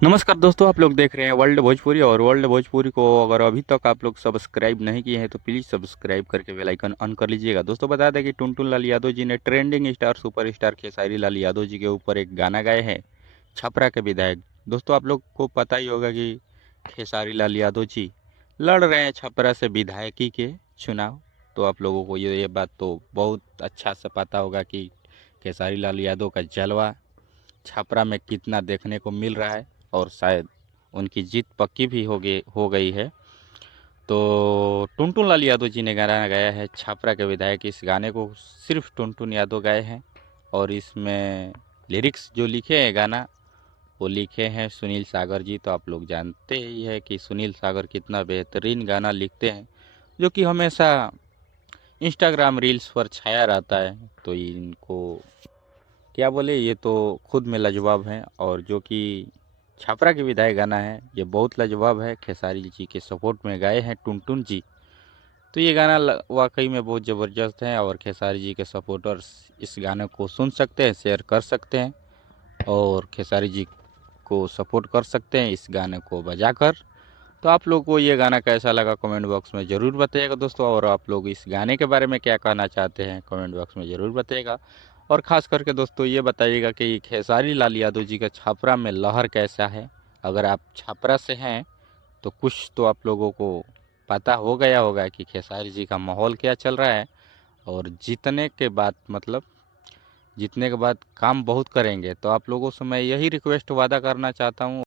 नमस्कार दोस्तों, आप लोग देख रहे हैं वर्ल्ड भोजपुरी। और वर्ल्ड भोजपुरी को अगर अभी तक आप लोग सब्सक्राइब नहीं किए हैं तो प्लीज़ सब्सक्राइब करके बेल आइकन ऑन कर लीजिएगा। दोस्तों बता दें कि टुनटुन लाल यादव जी ने trending star superstar Khesari Lal Yadav ji के ऊपर एक गाना गाए हैं, छपरा के विधायक। दोस्तों आप लोग को पता ही होगा कि खेसारी लाल यादव जी लड़ रहे हैं छपरा से विधायकी के चुनाव। तो आप लोगों को ये बात तो बहुत अच्छा से पता होगा कि खेसारी लाल यादव का जलवा छपरा में कितना देखने को मिल रहा है, और शायद उनकी जीत पक्की भी हो गई है। तो टुनटुन लाल यादव जी ने गाना गाया है छपरा के विधायक। इस गाने को सिर्फ टुनटुन यादव गाए हैं, और इसमें लिरिक्स जो लिखे हैं गाना वो लिखे हैं सुनील सागर जी। तो आप लोग जानते ही है कि सुनील सागर कितना बेहतरीन गाना लिखते हैं, जो कि हमेशा इंस्टाग्राम रील्स पर छाया रहता है। तो इनको क्या बोले, ये तो खुद में लाजवाब हैं। और जो कि छपरा के विधायक गाना है ये बहुत लाजवाब है, खेसारी जी के सपोर्ट में गाए हैं टुनटुन जी। तो ये गाना वाकई में बहुत ज़बरदस्त है, और खेसारी जी के सपोर्टर्स इस गाने को सुन सकते हैं, शेयर कर सकते हैं, और खेसारी जी को सपोर्ट कर सकते हैं इस गाने को बजाकर। तो आप लोग को ये गाना कैसा लगा कमेंट बॉक्स में ज़रूर बताइएगा दोस्तों। और आप लोग इस गाने के बारे में क्या कहना चाहते हैं कमेंट बॉक्स में ज़रूर बताइएगा। और ख़ास करके दोस्तों ये बताइएगा कि खेसारी लाल यादव जी का छपरा में लहर कैसा है। अगर आप छपरा से हैं तो कुछ तो आप लोगों को पता हो गया होगा कि खेसारी जी का माहौल क्या चल रहा है। और जीतने के बाद मतलब जीतने के बाद काम बहुत करेंगे। तो आप लोगों से मैं यही रिक्वेस्ट वादा करना चाहता हूँ।